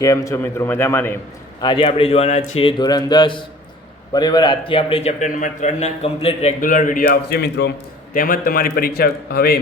કેમ છો મિત્રો? મજામાં ને? આજે આપણે જોવાના છીએ ધોરણ દસ. બરાબર, આજથી આપણે ચેપ્ટર નંબર ત્રણના કમ્પ્લીટ રેગ્યુલર વીડિયો આવશે મિત્રો. તેમજ તમારી પરીક્ષા હવે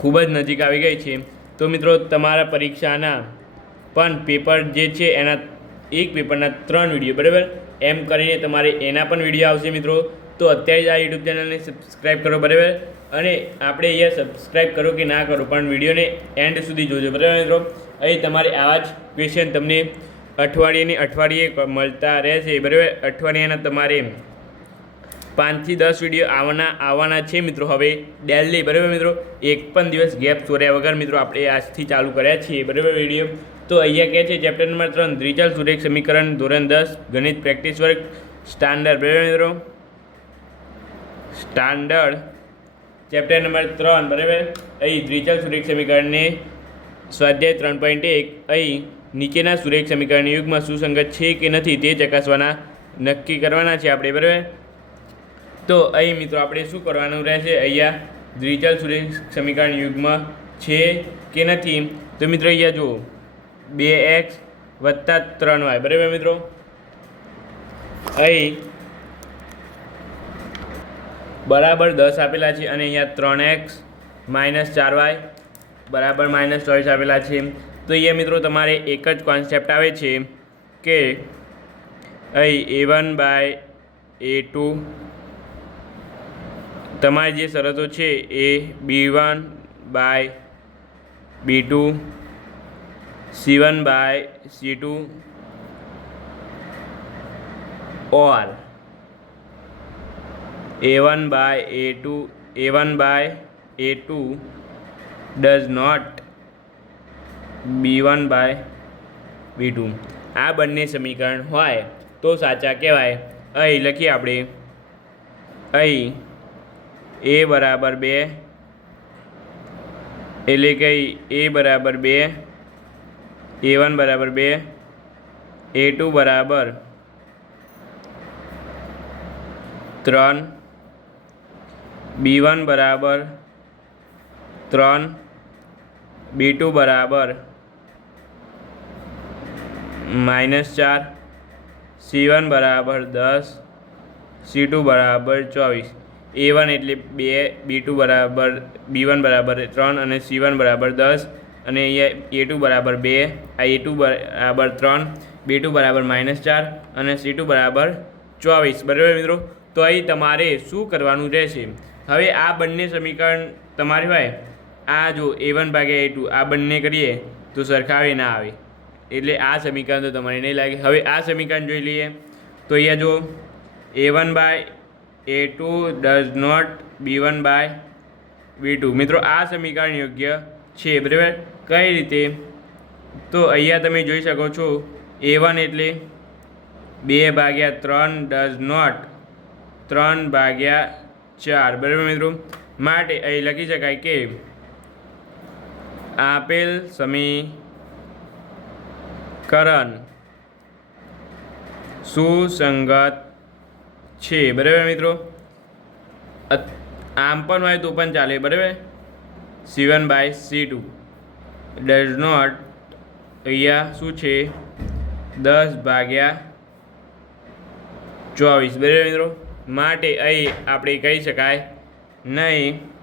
ખૂબ જ નજીક આવી ગઈ છે. તો મિત્રો, તમારા પરીક્ષાના પણ પેપર જે છે એના એક પેપરના ત્રણ વીડિયો બરાબર? એમ કરીને તમારે એના પણ વીડિયો આવશે મિત્રો. તો અત્યારે જ આ યુટ્યુબ ચેનલને સબસ્ક્રાઈબ કરો, બરાબર? અને આપણે અહીંયા સબસ્ક્રાઈબ કરો કે ના કરો, પણ વિડીયોને એન્ડ સુધી જોજો, બરાબર મિત્રો? અહીં તમારે આવા જ ક્વેશ્ચન તમને અઠવાડિયેની અઠવાડિયે મળતા રહેશે. બરાબર અઠવાડિયાના તમારે પાંચથી દસ વીડિયો આવવાના આવવાના છે મિત્રો. હવે ડેલી, બરાબર મિત્રો? એક પણ દિવસ ગેપ ચોર્યા વગર મિત્રો આપણે આજથી ચાલુ કર્યા છીએ. બરાબર વીડિયો? તો અહીંયા કહે છે, ચેપ્ટર નંબર ત્રણ, દ્વિચલ સુરેખ સમીકરણ, ધોરણ દસ, ગણિત પ્રેક્ટિસ વર્ક સ્ટાન્ડર્ડ. બરાબર મિત્રો? સ્ટાન્ડર્ડ. ચેપ્ટર નંબર ત્રણ, બરાબર? અહીં દ્વિચલ સુરેખ સમીકરણને સ્વાધ્યાય ત્રણ પોઈન્ટ એક, અહીં નીચેના સુરેખ સમીકરણ યુગમાં સુસંગત છે કે નથી તે ચકાસવાના નક્કી કરવાના છે આપણે, બરાબર? તો અહીં મિત્રો આપણે શું કરવાનું રહેશે? અહીંયા દ્વિચલ સુરેખ સમીકરણ યુગમાં છે કે નથી? તો મિત્રો અહીંયા જુઓ, બે એક્સ વત્તા ત્રણ વાય, બરાબર મિત્રો? અહીં બરાબર દસ આપેલા છે અને અહીંયા ત્રણ એક્સ માઇનસ ચાર વાય બરાબર માઇનસ ચોઈસ આપેલા છે. તો અહીંયા મિત્રો તમારે એક જ કોન્સેપ્ટ આવે છે કે અહીં A one by A two તમારી જે શરતો છે એ B one by B two C one by C two or A one by A two A one by A two does not B one by B two આ બંને સમીકરણ હોય તો સાચા કહેવાય. અહીં લખીએ આપણે. અહીં એ બરાબર બે એટલે કે એ બરાબર બે એ વન બરાબર બે એ ટુ બરાબર ત્રણ બી વન બરાબર ત્રણ બી ટુ બરાબર. માઇનસ ચાર. સી વન બરાબર દસ. સી ટુ બરાબર ચોવીસ. એ વન એટલે બે બી ટુ બરાબર બી વન બરાબર ત્રણ અને સી વન બરાબર દસ. અને અહીંયા એ ટુ બરાબર બે, આ એ ટુ બરાબર ત્રણ બી ટુ બરાબર માઇનસ ચાર અને સી ટુ બરાબર ચોવીસ. બરાબર મિત્રો? તો અહીં તમારે શું કરવાનું રહેશે? હવે આ બંને સમીકરણ તમારી હોય. આ જો એ વન ભાગ્યા એ ટુ આ બંને કરીએ તો સરખાવી ના આવે. એટલે આ સમીકરણ તો તમારે નહીં લાગે. હવે આ સમીકરણ જોઈ લઈએ. તો અહીંયા જો A one by A two does not B one by B two મિત્રો, આ સમીકરણ યોગ્ય છે, બરાબર? કઈ રીતે? તો અહીંયા તમે જોઈ શકો છો એ વન એટલે બે ભાગ્યા ત્રણ ડઝ નોટ ત્રણ ભાગ્યા ચાર. બરાબર મિત્રો? માટે અહીં લખી શકાય કે આપેલ સમીકરણ સુસંગત છે. બરાબર મિત્રો? આમ પણ હોય તો પણ ચાલે, બરાબર? C one by C two does not અહીંયા શું છે? દસ ભાગ્યા ચોવીસ. બરાબર મિત્રો? માટે અહીં આપણે કહી શકાય નહીં.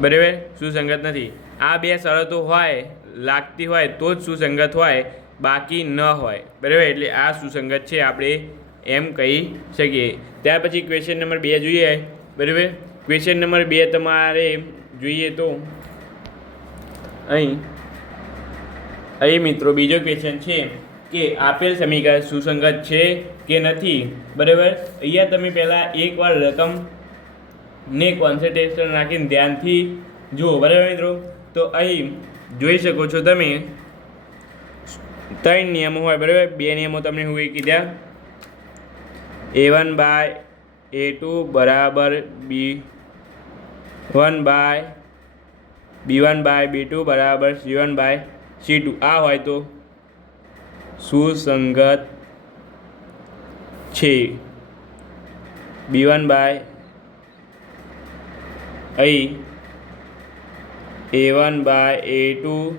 બરાબર? સુસંગત નથી? આ બે શરતો હોય, લાગતી હોય તો જ સુસંગત હોય, બાકી ન હોય. બરાબર? એટલે આ સુસંગત છે આપણે એમ કહી શકીએ. ત્યાર પછી ક્વેશ્ચન નંબર બે જોઈએ. બરાબર? ક્વેશ્ચન નંબર બે તમારે જોઈએ તો અહીં અહીં મિત્રો બીજો ક્વેશ્ચન છે કે આપેલ સમીકરણ સુસંગત છે કે નથી? બરાબર? અહીંયા તમે પહેલાં એકવાર રકમ ને કોન્સન્ટ્રેશન રાખીને ધ્યાનથી જુઓ. બરાબર મિત્રો? તો અહીં જોઈ શકો છો તમે. ત્રણ નિયમો હોય, બરાબર? બે નિયમો તમને હું એ કીધા. A one by A two બરાબર B one by B one by B two બરાબર C one by C two આ હોય તો સુસંગત છે. બી વન બાય અહીં. A one by A two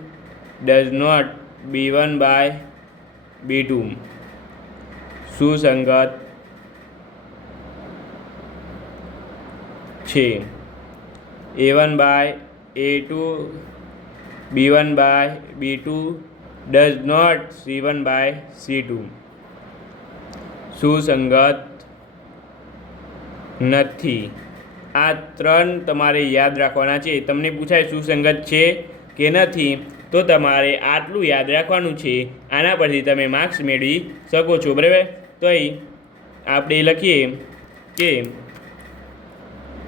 does not B one by B two સુસંગત છે. A one by A two B one by B two does not C one by C two સુસંગત નથી. આ ત્રણ તમારે યાદ રાખવાના છે. તમને પૂછાય સુસંગત છે કે નથી? તો તમારે આટલું યાદ રાખવાનું છે. આના પરથી તમે માર્ક્સ મેળવી શકો છો. બરાબર? તો અહીં આપણે લખીએ કે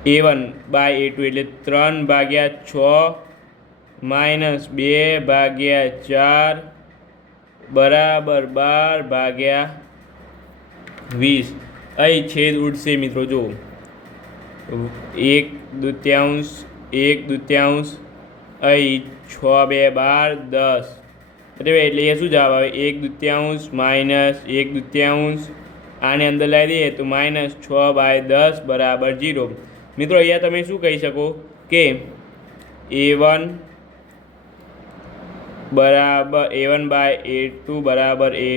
A one by A two એટલે ત્રણ ભાગ્યા છ માઇનસ બે ભાગ્યા ચાર બરાબર બાર ભાગ્યા વીસ. અહીં છેદ ઉડશે મિત્રો જો એક દૂત્યાંશ એક દૂત્યાંશ અહીં છ, બે, બાર, દસ. બરાબર એટલે એ શું જવાબ આવે? એક દૂત્યાંશ માઇનસ એક દૂત્યાંશ. આની અંદર લાવી દઈએ તો માઇનસ છ બાય દસ બરાબર જીરો મિત્રો, અહીંયા તમે શું કહી શકો કે એ વન બરાબર, A one by A two બરાબર એ,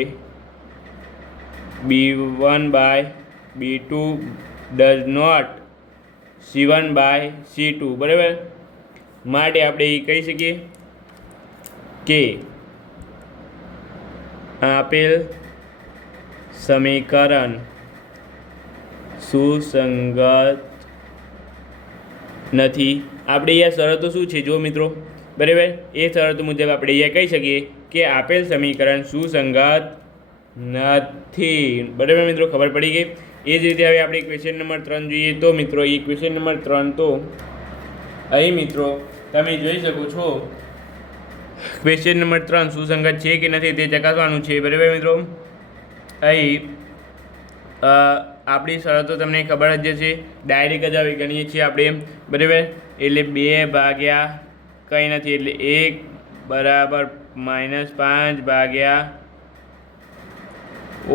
B one by B two does not. C one by C two બરાબર? માટે આપણે એ કહી શકીએ કે આપેલ સમીકરણ સુસંગત નથી. આપણે અહીંયા શરતો શું છે જો મિત્રો? બરાબર? એ શરતો મુજબ આપણે અહીંયા કહી શકીએ કે આપેલ સમીકરણ સુસંગત નથી. બરાબર મિત્રો? ખબર પડી ગઈ? એ જ રીતે હવે આપણે ક્વેશ્ચન નંબર ત્રણ જોઈએ. તો મિત્રો, એ ક્વેશ્ચન નંબર ત્રણ તો અહીં મિત્રો, તમે જોઈ શકો છો. ક્વેશ્ચન નંબર ત્રણ સુસંગત છે કે નથી તે ચકાસવાનું છે. બરાબર મિત્રો? અહીં આપણી શરતો તમને ખબર જ છે ડાયરેક્ટ જ આવી ગણીએ છીએ આપણે. બરાબર? એટલે બે ભાગ્યા કંઈ નથી. એટલે એક બરાબર માઇનસ પાંચ ભાગ્યા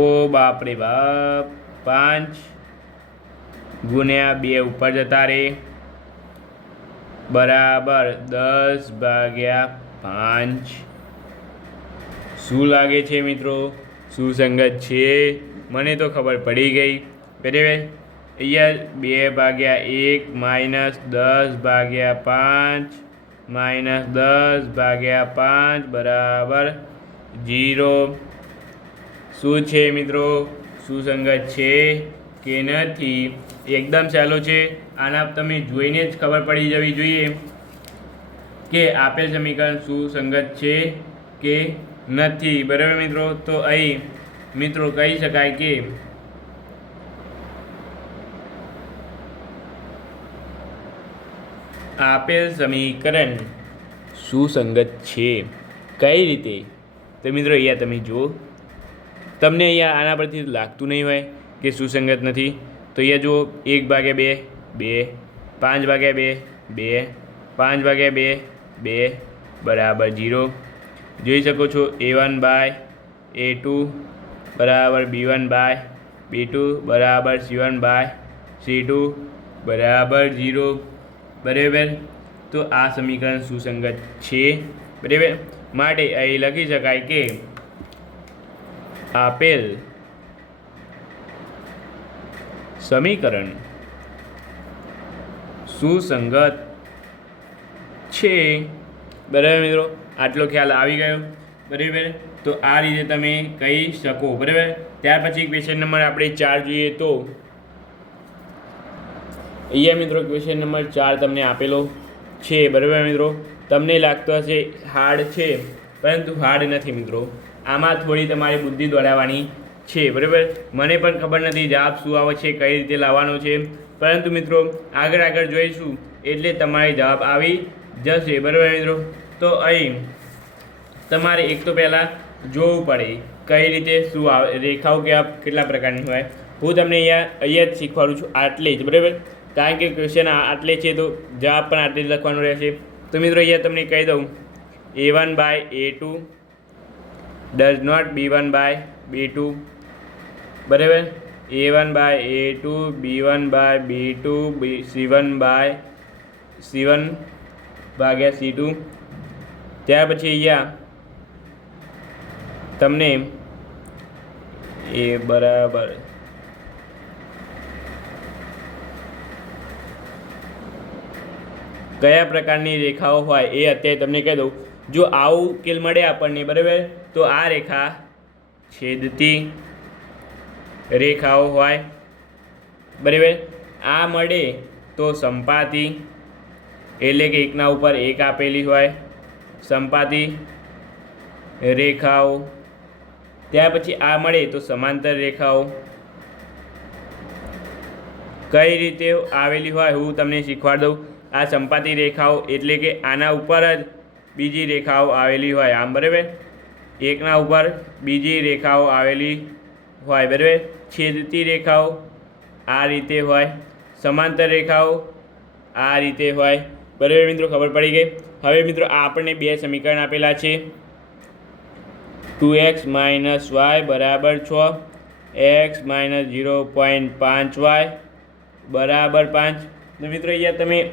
ઓ બાપરે બાપ. પાંચ ગુણ્યા બે ઉપર જતા રહે બરાબર દસ ભાગ્યા પાંચ. શું લાગે છે મિત્રો? સુસંગત છે? મને તો ખબર પડી ગઈ. બરાબર અહીંયા બે ભાગ્યા એક માઇનસ દસ ભાગ્યા પાંચ. માઇનસ દસ ભાગ્યા પાંચ. બરાબર. જીરો. શું છે મિત્રો? સુસંગત છે કે નથી? એકદમ સહેલો છે. આના તમે જોઈને જ ખબર પડી જવી જોઈએ કે આપેલ સમીકરણ સુસંગત છે કે નથી. બરાબર મિત્રો? તો અહીં મિત્રો કહી શકાય કે આપેલ સમીકરણ સુસંગત છે. કઈ રીતે? તો મિત્રો અહીંયા તમે જુઓ. તમને અહીંયા આના પરથી લાગતું નહીં હોય કે સુસંગત નથી, તો અહીંયા જુઓ, એક ભાગ્યા બે બે, પાંચ ભાગ્યા બે બે, પાંચ ભાગ્યા બે બે, બરાબર જીરો. જોઈ શકો છો A one by A two બરાબર B one by B two બરાબર C one by C two બરાબર જીરો. બરાબર? તો આ સમીકરણ સુસંગત છે. બરાબર? માટે અહીં લખી શકાય કે આપેલ સમીકરણ સુસંગત છે. બરાબર મિત્રો? આટલો ખ્યાલ આવી ગયો. બરાબર? તો આ રીતે તમે કહી શકો. બરાબર? ત્યાર પછી ક્વેશ્ચન નંબર આપણે ચાર જોઈએ તો? અહીંયા મિત્રો ક્વેશ્ચન નંબર ચાર તમને આપેલો છે. બરાબર મિત્રો? તમને લાગતો હશે હાર્ડ છે. પરંતુ હાર્ડ નથી મિત્રો. આમાં થોડી તમારી બુદ્ધિ દોડાવવાની છે, બરાબર? મને પણ ખબર નથી જવાબ શું આવે છે, કઈ રીતે લાવવાનો છે. પરંતુ મિત્રો, આગળ આગળ જોઈશું એટલે તમારે જવાબ આવી જશે, બરાબર મિત્રો? તો અહીં તમારે એક તો પહેલાં જોવું પડે કઈ રીતે શું આવે, રેખાઓ કેવા કેટલા પ્રકારની હોય. હું તમને અહીંયા અહીંયા જ શીખવાડું છું આટલે જ, બરાબર? કારણ કે ક્વેશ્ચન આટલે છે, તો જવાબ પણ આટલે જ લખવાનો રહેશે. તો મિત્રો, અહીંયા તમને કહી દઉં. A one by A two does not B one by B two બરાબર? A one by A two B one by B two B C one by C one ભાગ્યા સી ટુ ત્યાર પછી અહીંયા તમને એ બરાબર કયા પ્રકારની રેખાઓ હોય એ અત્યારે તમને કહી દઉં. જો આવું ઉકેલ મળે આપણને, બરાબર? તો આ રેખા છેદતી રેખાઓ હોય. બરાબર? આ મળે તો સંપાતી, એટલે કે એકના ઉપર એક આપેલી હોય. સંપાતી રેખાઓ. ત્યાર પછી આ મળે તો સમાંતર રેખાઓ. કઈ રીતે આવેલી હોય હું તમને શીખવાડ દઉં. આ સંપાતી રેખાઓ એટલે કે આના ઉપર જ બીજી રેખાઓ આવેલી હોય. આમ બરાબર? એકના ઉપર બીજી રેખાઓ આવેલી હોય, બરાબર? છેદતી રેખાઓ આ રીતે હોય, સમાંતર રેખાઓ આ રીતે હોય. બરાબર મિત્રો, ખબર પડી ગઈ? હવે મિત્રો આપણને બે સમીકરણ આપેલા છે. ટુ એક્સ માઇનસ વાય બરાબર છ, એક્સ માઇનસ ઝીરો પોઈન્ટ પાંચ વાય બરાબર પાંચ. તો મિત્રો, અહીંયા તમે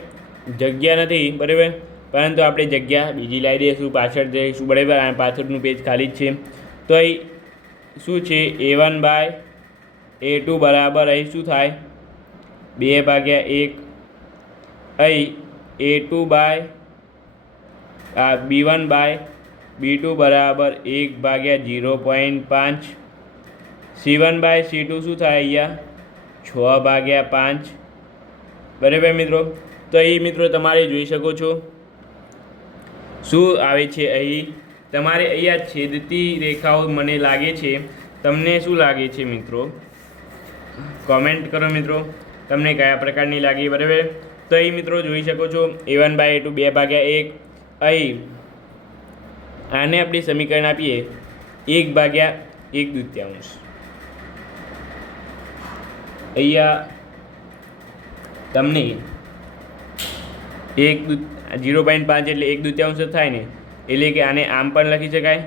જગ્યા નથી, બરાબર? પરંતુ આપણે જગ્યા બીજી લાવી દઈશું, પાછળ જઈશું બરાબર, આ પાછળનું પેજ ખાલી જ છે. તો અહીં શું છે? A one by A two બરાબર, અહીં શું થાય? બે ભાગ્યા એક. અહીં એ ટુ બાય આ B one by B two બરાબર એક ભાગ્યા ઝીરો પોઈન્ટ પાંચ. C one by C two શું થાય અહીંયા? છ ભાગ્યા પાંચ. બરાબર મિત્રો? તો અહીં મિત્રો તમારે જોઈ શકો છો. શું આવે છે અહીં? તમારે અહીંયા છેદતી રેખાઓ મને લાગે છે. તમને શું લાગે છે મિત્રો? કોમેન્ટ કરો મિત્રો. તમને કયા પ્રકારની લાગી? બરાબર? તો અહીં મિત્રો જોઈ શકો છો. એ વન બાય ટુ બે ભાગ્યા એક. અહીં આને આપણે સમીકરણ આપીએ. એક ભાગ્યા એક દૂત્યાંશ. અહીંયા તમને એક દૂ ઝીરો પોઈન્ટ પાંચ એટલે એક દૂત્યાંશ થાય ને. એટલે કે આને આમ પણ લખી શકાય.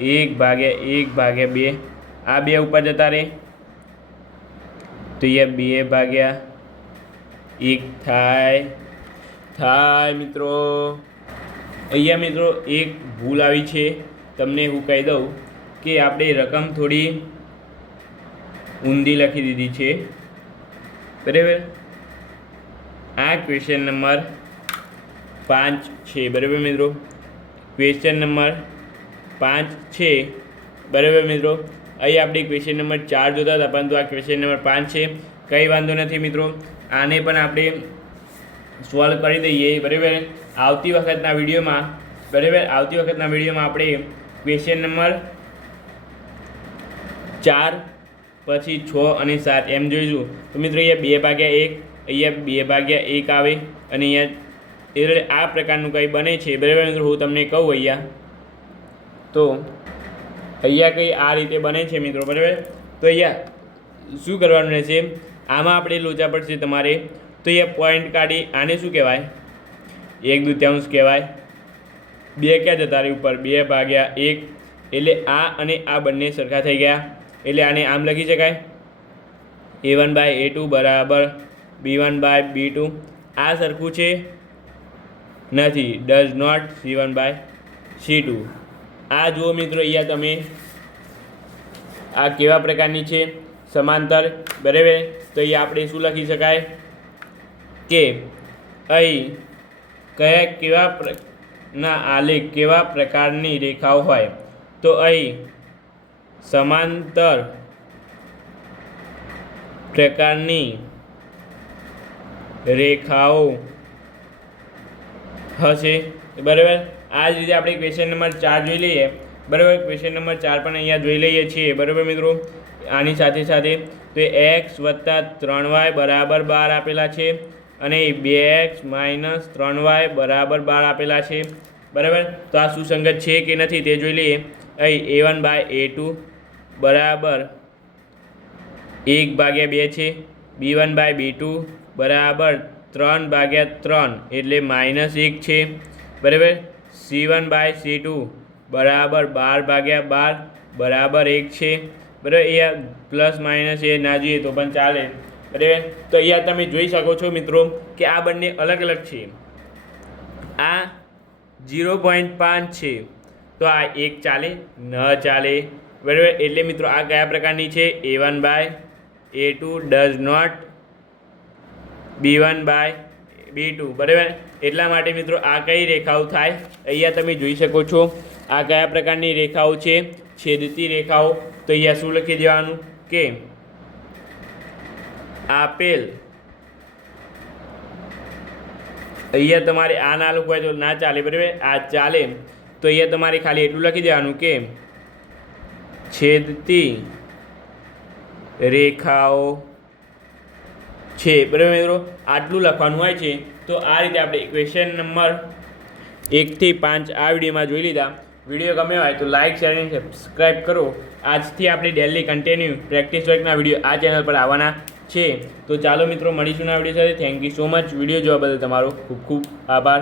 એક ભાગ્યા એક ભાગ્યા બે. આ બે ઉપર જતા રહે તો અહીંયા બે ભાગ્યા એક થાય. થાય મિત્રો. અહીંયા મિત્રો એક ભૂલ આવી છે. તમને હું કહી દઉં કે આપણે રકમ થોડી ઊંધી લખી દીધી છે. બરાબર? આ ક્વેશ્ચન નંબર પાંચ છે, બરાબર મિત્રો? ક્વેશ્ચન નંબર પાંચ છે, બરાબર મિત્રો? અહીં આપણે ક્વેશ્ચન નંબર ચાર જોતા હતા, પરંતુ આ ક્વેશ્ચન નંબર પાંચ છે. કંઈ વાંધો નથી મિત્રો, આને પણ આપણે સોલ્વ કરી દઈએ, બરાબર? આવતી વખતના વિડીયોમાં, બરાબર? આવતી વખતના વિડીયોમાં આપણે ક્વેશ્ચન નંબર ચાર, પછી છ અને સાત એમ જોઈશું. તો મિત્રો, અહીંયા બે ભાગ્યા એક, અહીંયા બે ભાગ્યા એક આવે, અને અહીંયા એટલે આ પ્રકારનું કંઈ બને છે, બરાબર? મિત્રો, હું તમને કહું અહીંયા. તો અહીંયા કંઈ આ રીતે બને છે, મિત્રો, બરાબર? તો અહીંયા શું કરવાનું રહેશે? આમાં આપણે લોચા પડશે તમારે. તો અહીંયા પોઈન્ટ કાઢી, આને શું કહેવાય? એક દૂત્યાંશ કહેવાય. બે ક્યાં જતા રહી ઉપર? બે ભાગ્યા એક. એટલે આ અને આ બંને સરખા થઈ ગયા. એટલે આને આમ લખી શકાય. A one by A two બરાબર. B one by B two આ સરખું છે. નથી does not C one by C two આ જુઓ મિત્રો, અહીંયા તમે આ કેવા પ્રકારની છે? સમાંતર, બરાબર? તો અહીંયા આપણે શું લખી શકાય? કે અહીં કયા કેવા ના, આલેખ કેવા પ્રકારની રેખાઓ હોય? તો અહીં સમાંતર પ્રકારની રેખાઓ હશે બરાબર? આ જ રીતે આપણે ક્વેશ્ચન નંબર ચાર જોઈ લઈએ. બરાબર? ક્વેશ્ચન નંબર ચાર પણ અહીંયા જોઈ લઈએ છીએ. બરાબર મિત્રો? આની સાથે સાથે તો એક્સ વત્તા ત્રણ વાય બરાબર બાર આપેલા છે અને બે એક્સ માઇનસ ત્રણ વાય બરાબર બાર આપેલા છે. બરાબર? તો આ સુસંગત છે કે નથી તે જોઈ લઈએ. અહીં A one by A two બરાબર એક ભાગ્યા બે છે. B one by B two બરાબર ત્રણ ભાગ્યા ત્રણ એટલે માઇનસ એક છે. બરાબર? C one by C two બરાબર બાર ભાગ્યા બાર બરાબર એક છે. બરાબર? અહીંયા પ્લસ માઇનસ એ ના જોઈએ તો પણ ચાલે. બરાબર? તો અહીંયા તમે જોઈ શકો છો મિત્રો કે આ બંને અલગ અલગ છે. આ ઝીરો પોઈન્ટ પાંચ છે. તો આ એક ચાલે, ન ચાલે. બરાબર? એટલે મિત્રો આ કયા પ્રકારની છે? A one by A two does not B one by B two. બરાબર? એટલા માટે મિત્રો આ કઈ રેખાઓ થાય? અહીંયા તમે જોઈ શકો છો આ કયા પ્રકારની રેખાઓ છે? છેદતી રેખાઓ. તો અહીંયા શું લખી દેવાનું? કે આપેલ. અહીંયા તમારે આ ના લખવું હોય તો ના ચાલે, બરાબર? આ ચાલે. તો અહીંયા તમારે ખાલી એટલું લખી દેવાનું કે છેદતી રેખાઓ છે. બરાબર મિત્રો? આટલું લખવાનું હોય છે. તો આ રીતે આપણે ક્વેશ્ચન નંબર એકથી પાંચ આ વિડીયોમાં જોઈ લીધા. વીડિયો ગમ્યો હોય તો લાઇક શેર અને સબસ્ક્રાઈબ કરો. આજથી આપણે ડેલી કન્ટિન્યુ પ્રેક્ટિસ વર્કના વીડિયો આ ચેનલ પર આવવાના છે. તો ચાલો મિત્રો, મળીશું આ વીડિયો સાથે. Thank you so much video જોવા બદલ તમારો ખૂબ ખૂબ આભાર.